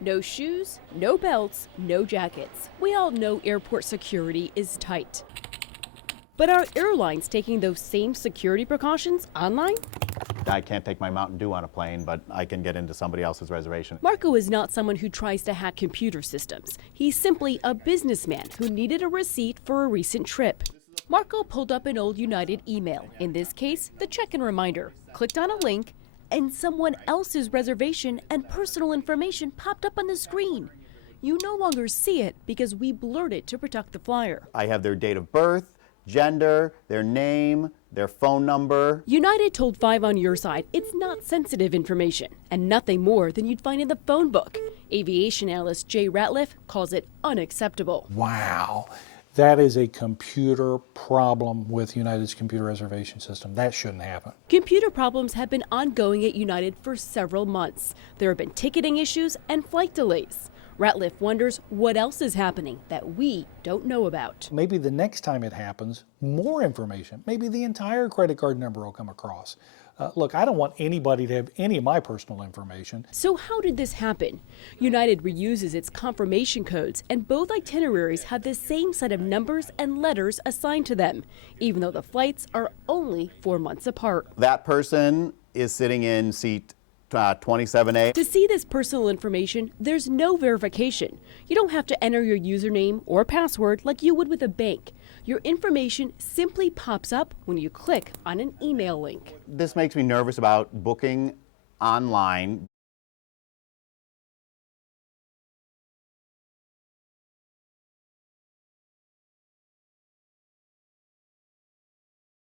No shoes, no belts, no jackets. We all know airport security is tight. But are airlines taking those same security precautions online? I can't take my Mountain Dew on a plane, but I can get into somebody else's reservation. Marco is not someone who tries to hack computer systems. He's simply a businessman who needed a receipt for a recent trip. Marco pulled up an old United email, in this case, the check-in reminder, clicked on a link, and someone else's reservation and personal information popped up on the screen. You no longer see it because we blurred it to protect the flyer. I have their date of birth, gender, their name, their phone number. United told 5 on Your Side it's not sensitive information and nothing more than you'd find in the phone book. Aviation analyst Jay Ratliff calls it unacceptable. Wow. That is a computer problem with United's computer reservation system. That shouldn't happen. Computer problems have been ongoing at United for several months. There have been ticketing issues and flight delays. Ratliff wonders what else is happening that we don't know about. Maybe the next time it happens, more information, maybe the entire credit card number will come across. Look, I don't want anybody to have any of my personal information. So how did this happen? United reuses its confirmation codes, and both itineraries have the same set of numbers and letters assigned to them, even though the flights are only 4 months apart. That person is sitting in seat 27A. To see this personal information, there's no verification. You don't have to enter your username or password like you would with a bank. Your information simply pops up when you click on an email link. This makes me nervous about booking online.